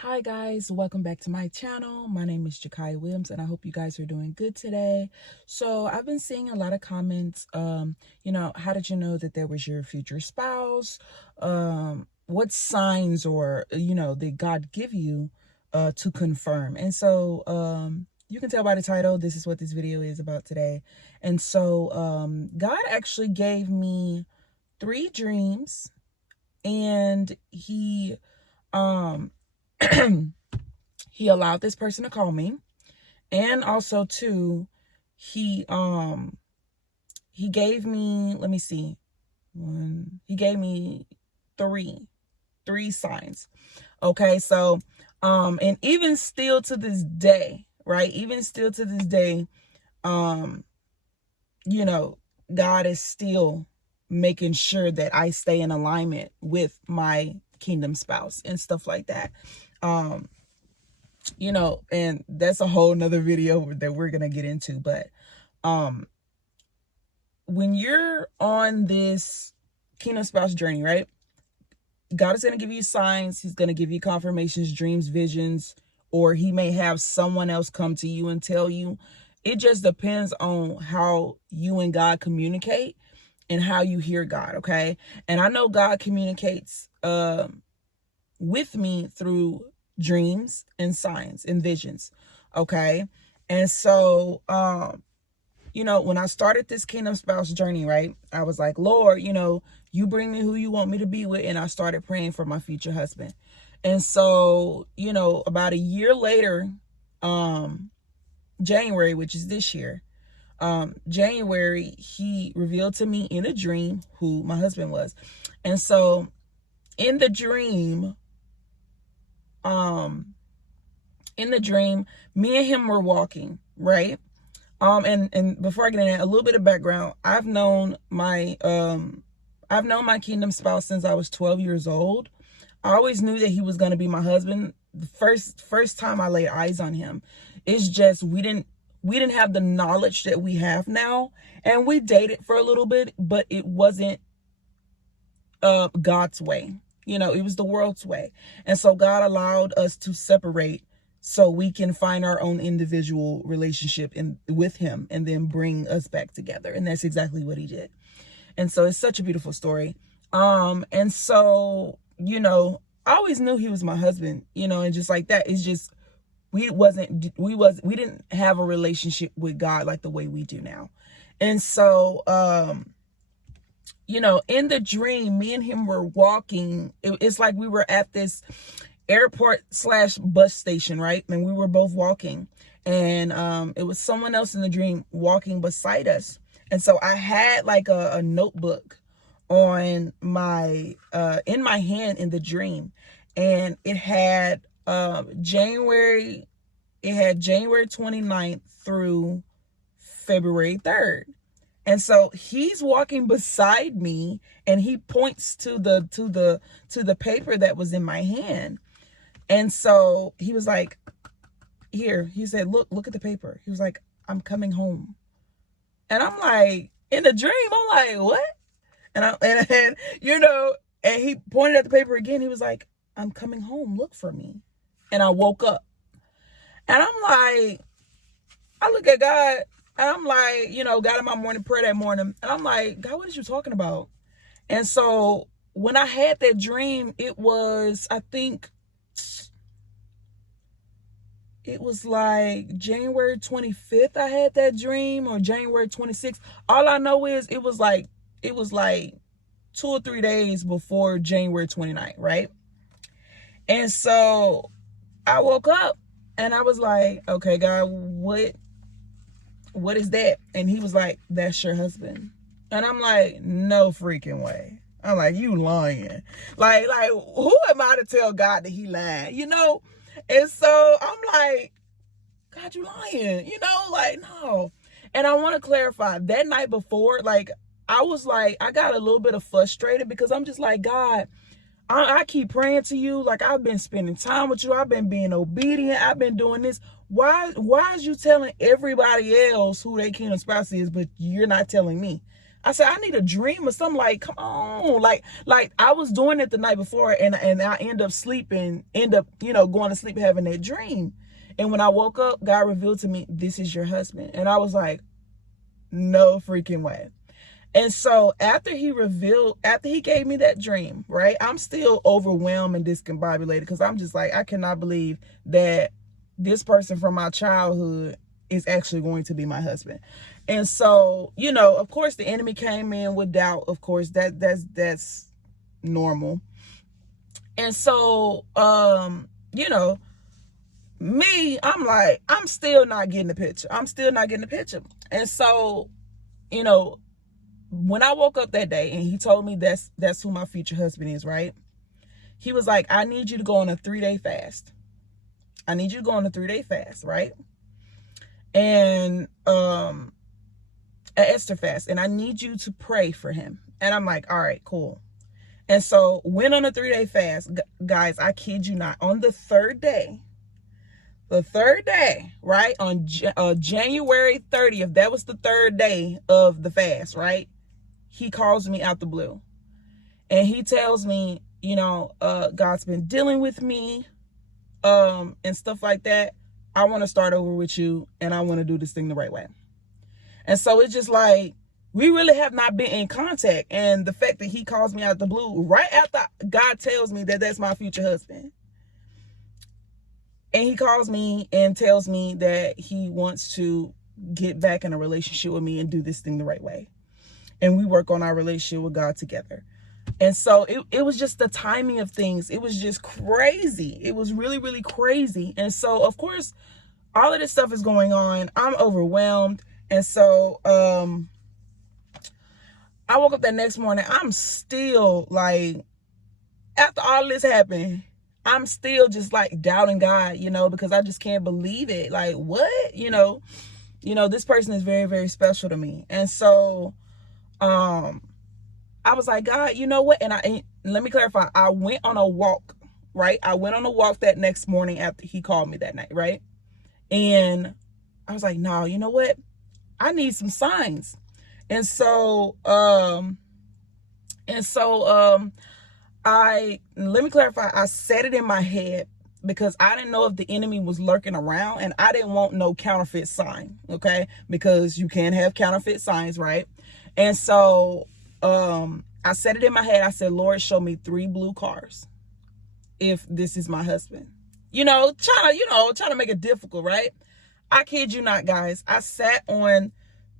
Hi guys, welcome back to my channel. My name is Jachaya Williams and I hope you guys are doing good today. So I've been seeing a lot of comments, how did you know that there was your future spouse? What signs did God give you to confirm? And so you can tell by the title, this is what this video is about today. And so God actually gave me 3 dreams, and he he allowed this person to call me, and also too, he gave me, let me see, he gave me three signs. Okay, so and even still to this day, right, God is still making sure that I stay in alignment with my kingdom spouse and stuff like that. And that's a whole nother video that we're gonna get into. But when you're on this kingdom spouse journey, right, God is gonna give you signs. He's gonna give you confirmations, dreams, visions, or he may have someone else come to you and tell you. It just depends on how you and God communicate and how you hear God. Okay, and I know God communicates with me through dreams and signs and visions. Okay, and so when I started this kingdom spouse journey, right, I was like, Lord, you bring me who you want me to be with. And I started praying for my future husband. And so about a year later, January, which is this year, January, he revealed to me in a dream who my husband was. And so in the dream, me and him were walking, right? And before I get into that, a little bit of background. I've known my kingdom spouse since I was 12 years old. I always knew that he was going to be my husband. The first time I laid eyes on him, it's just we didn't have the knowledge that we have now, and we dated for a little bit, but it wasn't God's way. It was the world's way. And so God allowed us to separate so we can find our own individual relationship with him, and then bring us back together. And that's exactly what he did. And so it's such a beautiful story. And so, I always knew he was my husband, and just like that, it's just, we didn't have a relationship with God like the way we do now. And so, in the dream, me and him were walking. It's like we were at this airport/bus station, right? And we were both walking, and it was someone else in the dream walking beside us. And so I had like a notebook on my in my hand in the dream, and it had January 29th through February 3rd. And so he's walking beside me, and he points to the paper that was in my hand. And so he was like, here, he said, look at the paper. He was like, I'm coming home. And I'm like, in the dream, I'm like, what? And he pointed at the paper again. He was like, I'm coming home. Look for me. And I woke up, and I'm like, I look at God, and I'm like, God in my morning prayer that morning. And I'm like, God, what are you talking about? And so when I had that dream, it was, I think, it was like January 25th I had that dream, or January 26th. All I know is it was like 2 or 3 days before January 29th, right? And so I woke up, and I was like, okay, God, what is that? And he was like, that's your husband. And I'm like, no freaking way. I'm like, you lying. Like, who am I to tell God that he lied, And so I'm like, God, you lying, like, no. And I want to clarify, that night before, like, I was like, I got a little bit of frustrated, because I'm just like, God, I keep praying to you. Like, I've been spending time with you. I've been being obedient. I've been doing this. Why is you telling everybody else who their kingdom spouse is, but you're not telling me? I said, I need a dream or something. Like, come on. Like I was doing it the night before, and I end up, going to sleep having that dream. And when I woke up, God revealed to me, this is your husband. And I was like, no freaking way. And so after he gave me that dream, right, I'm still overwhelmed and discombobulated, because I'm just like, I cannot believe that this person from my childhood is actually going to be my husband. And so, of course, the enemy came in with doubt. Of course, that's normal. And so, me, I'm like, I'm still not getting the picture. And so, when I woke up that day and he told me that's who my future husband is, right? He was like, I need you to go on a 3-day fast. Right? And an Esther fast. And I need you to pray for him. And I'm like, all right, cool. And so went on a 3-day fast. Guys, I kid you not. On the third day, right? On January 30th, that was the third day of the fast, right? He calls me out the blue. And he tells me, God's been dealing with me, and stuff like that. I want to start over with you, and I want to do this thing the right way. And so it's just like, we really have not been in contact. And the fact that he calls me out the blue right after God tells me that that's my future husband. And he calls me and tells me that he wants to get back in a relationship with me and do this thing the right way. And we work on our relationship with God together. And so it was just the timing of things. It was just crazy. It was really, really crazy. And so, of course, all of this stuff is going on. I'm overwhelmed. And so I woke up that next morning. I'm still like, after all this happened, I'm still just like doubting God, because I just can't believe it. Like, what? This person is very, very special to me. And so I was like, God, you know what? And let me clarify. I went on a walk, right? I went on a walk that next morning after he called me that night, right? And I was like, no, you know what? I need some signs. And so let me clarify. I said it in my head because I didn't know if the enemy was lurking around, and I didn't want no counterfeit sign. Okay. Because you can have counterfeit signs, right? And so, I said it in my head. I said, Lord, show me 3 blue cars if this is my husband. Trying to make it difficult, right? I kid you not, guys. I sat on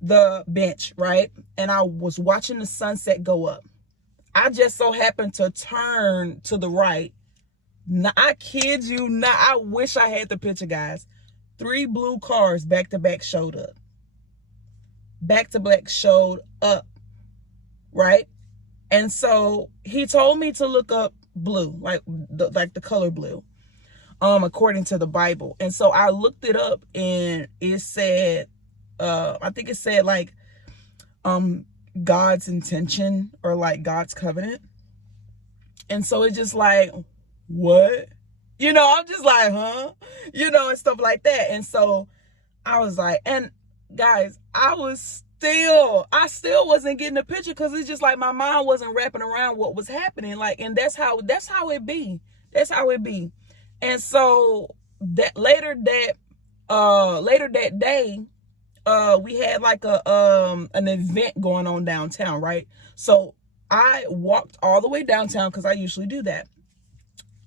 the bench, right? And I was watching the sunset go up. I just so happened to turn to the right. Now, I kid you not. I wish I had the picture, guys. 3 blue cars back to back showed up. Right? And so he told me to look up blue, like the color blue, according to the Bible. And so I looked it up, and it said, I think it said like, God's intention, or like God's covenant. And so it's just like, what? I'm just like, huh? And stuff like that. And so I was like, and guys, I still wasn't getting the picture, because it's just like my mind wasn't wrapping around what was happening. Like, and that's how it be. And so later that day, we had like an event going on downtown, right? So I walked all the way downtown, because I usually do that.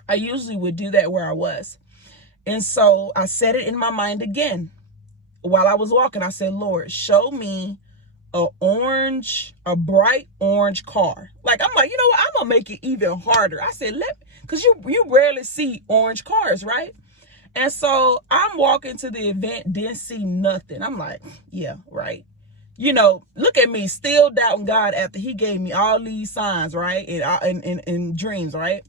I usually would do that where I was. And so I said it in my mind again. While I was walking, I said, Lord, show me a bright orange car. Like, I'm like, you know what? I'm gonna make it even harder. I said, because you rarely see orange cars, right? And so I'm walking to the event, didn't see nothing. I'm like, yeah, right. Look at me, still doubting God after he gave me all these signs, right? In dreams, right?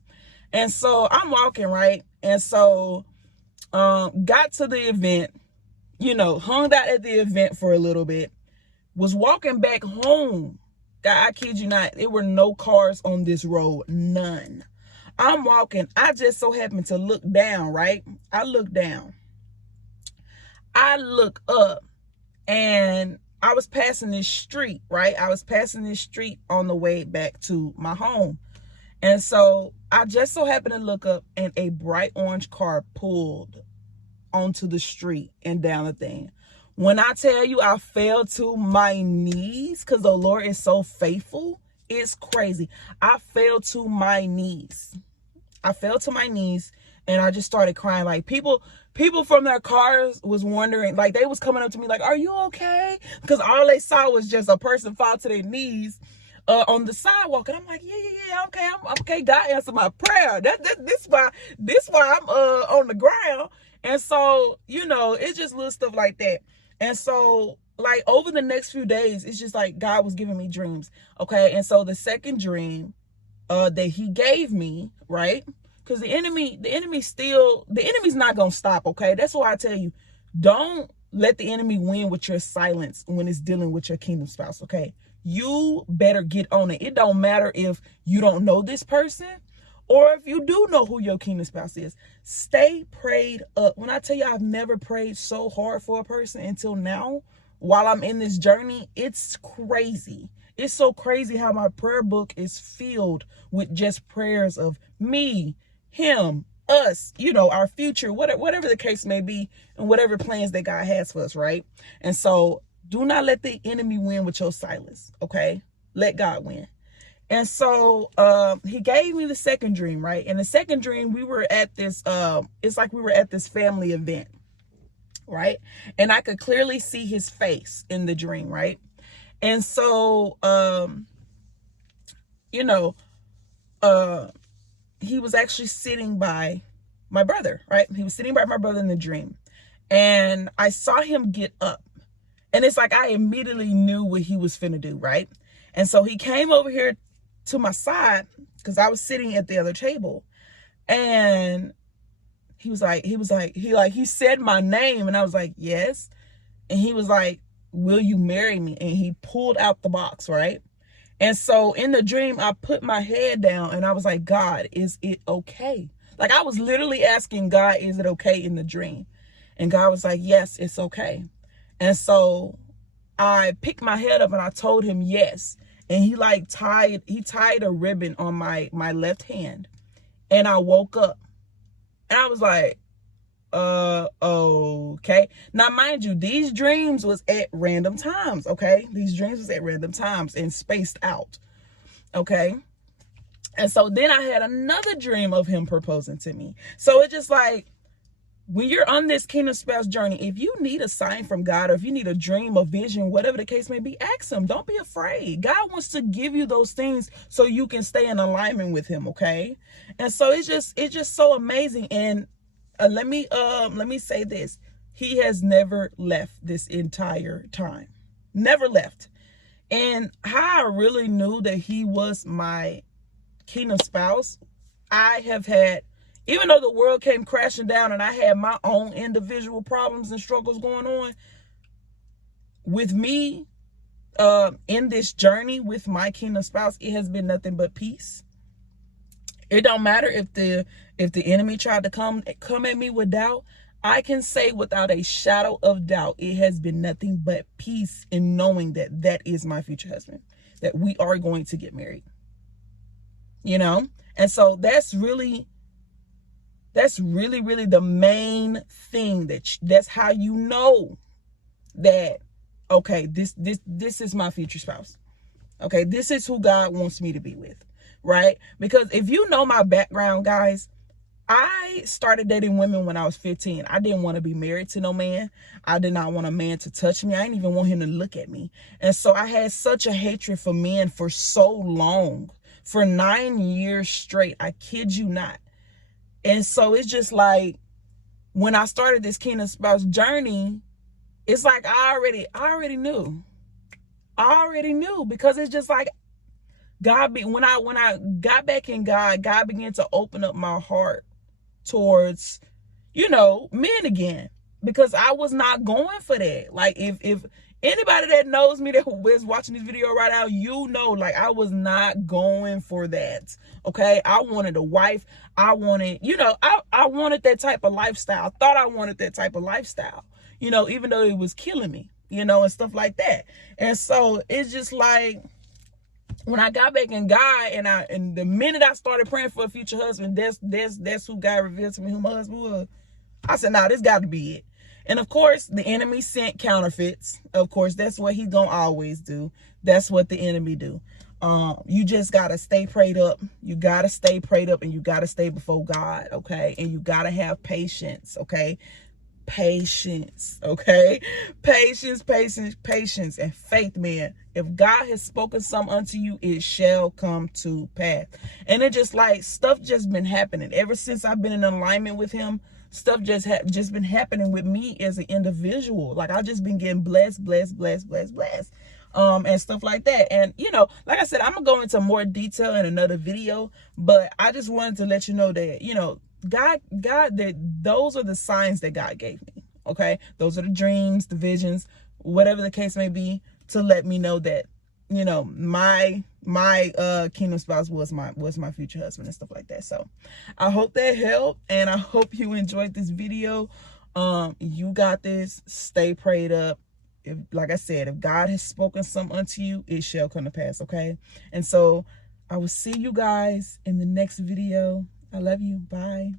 And so I'm walking, right? And so got to the event, hung out at the event for a little bit, was walking back home. God, I kid you not, there were no cars on this road, none. I'm walking. I just so happened to look down, right? I look down. I look up, and I was passing this street, right? I was passing this street on the way back to my home. And so I just so happened to look up, and a bright orange car pulled onto the street and down the thing. When I tell you I fell to my knees, because the Lord is so faithful, it's crazy. I fell to my knees. I fell to my knees, and I just started crying. Like, people from their cars was wondering, like, they was coming up to me like, are you okay? Because all they saw was just a person fall to their knees on the sidewalk. And I'm like, yeah, okay, I'm okay. God answered my prayer. This why I'm on the ground. And so, you know, it's just little stuff like that. And so, like, over the next few days, it's just like God was giving me dreams. Okay. And so the second dream that he gave me, right? Because the enemy's not gonna stop. Okay. That's why I tell you, don't let the enemy win with your silence when it's dealing with your kingdom spouse. Okay. You better get on it. It don't matter if you don't know this person or if you do know who your kingdom spouse is. Stay prayed up. When I tell you I've never prayed so hard for a person until now, while I'm in this journey, it's crazy. It's so crazy how my prayer book is filled with just prayers of me, him, us, you know, our future, whatever the case may be, and whatever plans that God has for us, right? And so do not let the enemy win with your silence, okay? Let God win. And so he gave me the second dream, right? In the second dream, we were at this, it's like we were at this family event, right? And I could clearly see his face in the dream, right? And so, you know, he was actually sitting by my brother, right? He was sitting by my brother in the dream. And I saw him get up. And it's like I immediately knew what he was finna do, right? And so he came over here to my side because I was sitting at the other table. And he said my name, and I was like, yes. And he was like, will you marry me? And he pulled out the box, right? And so in the dream, I put my head down and I was like, God, is it okay? Like, I was literally asking God, is it okay in the dream? And God was like, yes, it's okay. And so I picked my head up and I told him yes. And he tied a ribbon on my left hand. And I woke up and I was like, okay. Now, mind you, these dreams was at random times, okay? These dreams was at random times and spaced out, okay? And so then I had another dream of him proposing to me. So it's just like, when you're on this kingdom spouse journey, if you need a sign from God, or if you need a dream, a vision, whatever the case may be, ask him. Don't be afraid. God wants to give you those things so you can stay in alignment with him, okay? And so it's just so amazing. And let me say this. He has never left this entire time. Never left. And how I really knew that he was my kingdom spouse, I have had, even though the world came crashing down and I had my own individual problems and struggles going on, with me in this journey with my kingdom spouse, it has been nothing but peace. It don't matter if the enemy tried to come at me with doubt. I can say without a shadow of doubt, it has been nothing but peace in knowing that that is my future husband, that we are going to get married, you know? And so that's really the main thing that's how you know that, okay, this is my future spouse. Okay, this is who God wants me to be with, right? Because if you know my background, guys, I started dating women when I was 15. I didn't want to be married to no man. I did not want a man to touch me. I didn't even want him to look at me. And so I had such a hatred for men for so long, for 9 years straight. I kid you not. And so it's just like, when I started this kingdom spouse journey, it's like I already knew. I already knew, because it's just like when I got back in God began to open up my heart towards, you know, men again, because I was not going for that. Like, if anybody that knows me that was watching this video right now, you know, like, I was not going for that. Okay. I wanted a wife. I wanted, you know, I wanted that type of lifestyle. I thought I wanted that type of lifestyle, you know, even though it was killing me. you know, and stuff like that. And so it's just like, when I got back in God, and the minute I started praying for a future husband, that's who God revealed to me who my husband was. I said, nah, this got to be it. And of course, the enemy sent counterfeits. Of course, that's what he gonna always do. That's what the enemy do. You just gotta stay prayed up. You gotta stay prayed up, and you gotta stay before God, okay? And you gotta have patience, okay? Patience, okay? Patience, and faith, man. If God has spoken something unto you, it shall come to pass. And it just like stuff just been happening ever since I've been in alignment with him. Stuff just been happening with me as an individual. Like I just been getting blessed, and stuff like that. And you know, like I said, I'm gonna go into more detail in another video, but I just wanted to let you know that, you know, God, that those are the signs that God gave me. Okay, those are the dreams, the visions, whatever the case may be, to let me know that, you know, my kingdom spouse was my future husband and stuff like that. So I hope that helped, and I hope you enjoyed this video. You got this. Stay prayed up. If, like I said, if God has spoken something unto you, it shall come to pass. Okay, and so I will see you guys in the next video. I love you. Bye.